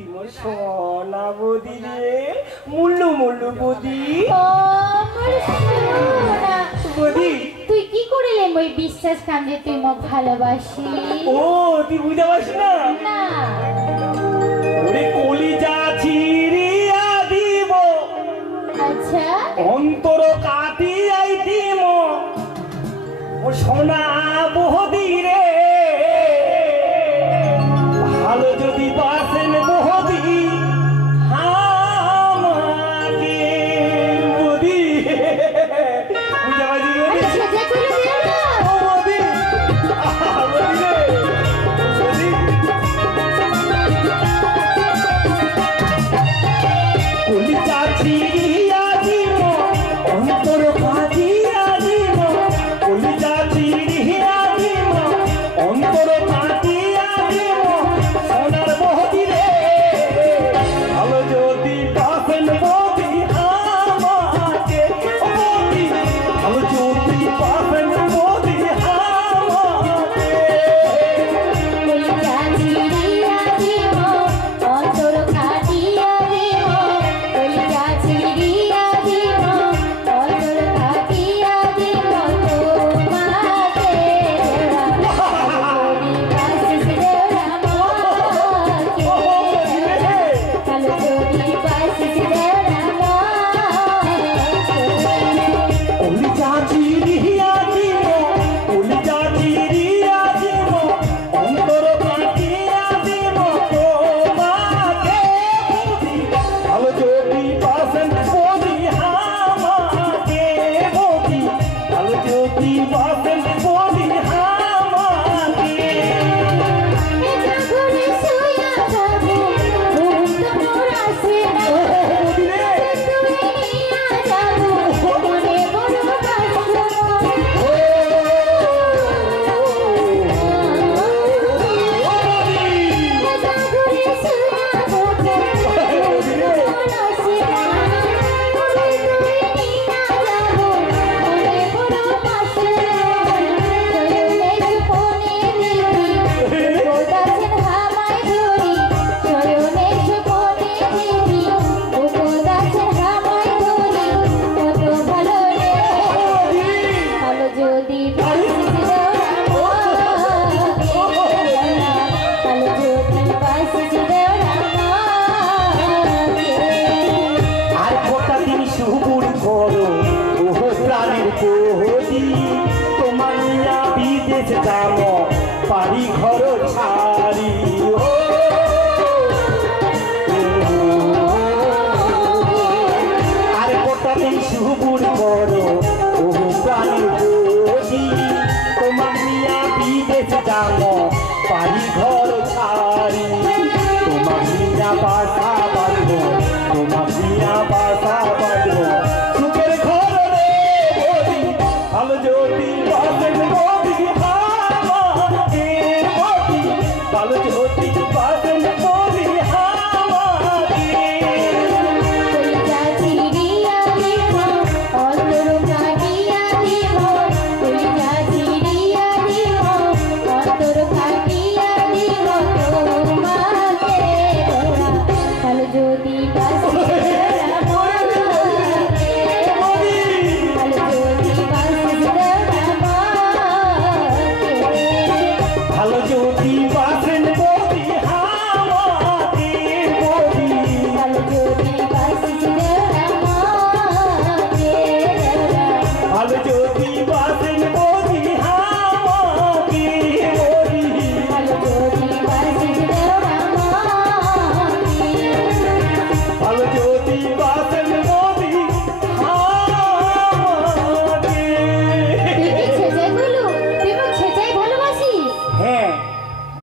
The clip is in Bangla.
তিমো সোনা বদি রে মুল্লু মুল্লু বদি বদি তুই কি করিলেন ওই বিশ্বাস কান্দে তুই মোক ভালোবাসি? ও তুই বুঝতে পারছিস না? না ওরে কলিজা চিরিয়া দিব, আচ্ছা অন্তর কাটিয়াই দিব ও সোনা বদি রে, ভালো যদি বাসেন বদি আমাকে বদি বুঝতে পারছিস বদি? আচ্ছা যে চলে যাও না ও বদি বদি রে বদি কলিজা চিরিয়া দিব, অন্তর কাটিয়া দিব, কলিজা চিরিয়া দিব, অন্তর কাটিয়া দিব সোনার বদি রে, ভালো যদি বাসেন বদি আমাকে বদি, ভালো যদি বাসেন বদি আমাকে কলিজা চিরিয়া দিব, অন্তর কাটিয়া দিব, কলিজা চিরিয়া দিব, অন্তর কাটিয়া দিব তোমাকে কালো যদি বাসিস দেওরা কলিজা চিরিয়া দিব, কলিজা চিরিয়া দিব, অন্তর কাটিয়া দিব তোমাকে বদি, ভালো যদি বাসেন বদি আমাকে বদি, ভালো যদি বাসেন বদি আমাকে ঘুরে শুয়া যাবো ঘুম তো আসে না বদি রে তুমি নিয়ে যাবো মনে বড় কষ্ট ঘুরে শুয়া যাবো ঘুম তো আসে না তুমি নিয়ে যাবো মনে বড় কষ্ট চলে ফোনে দেখি গোদাছেন হামায় ধরি চয়নে সুপনে দেখি গোদাছেন হামায় ধরি কত ভালো রে ভালো যদি বাসিস দেওরা ভালো যদি বাসিস দেওরা আর কটা দিন সুবুর করো ওহ প্রাণের কোহদি, তোমার নিয়া বিদেশ যাম পারি ঘর ছাড়ি আর কটা দিন সুবুর করো ওহ প্রাণের কোহদি, তোমার নিয়া বিদেশ যাম পারি ঘর ছাড়ি, তোমার নিয়া বাসা বাঁধব, তোমার নিয়া বাসা বাঁধব সুখের ঘর রে বদি, ভালো যদি বাসেন বদি আমাকে বদি, ভালো যদি বাসেন বদি আমাকে কলিজা চিরিয়া দিব অন্তর কাটিয়া দিব, কলিজা চিরিয়া দিব অন্তর কাটিয়া দিব তোমাকে ভালো যদি বাসিস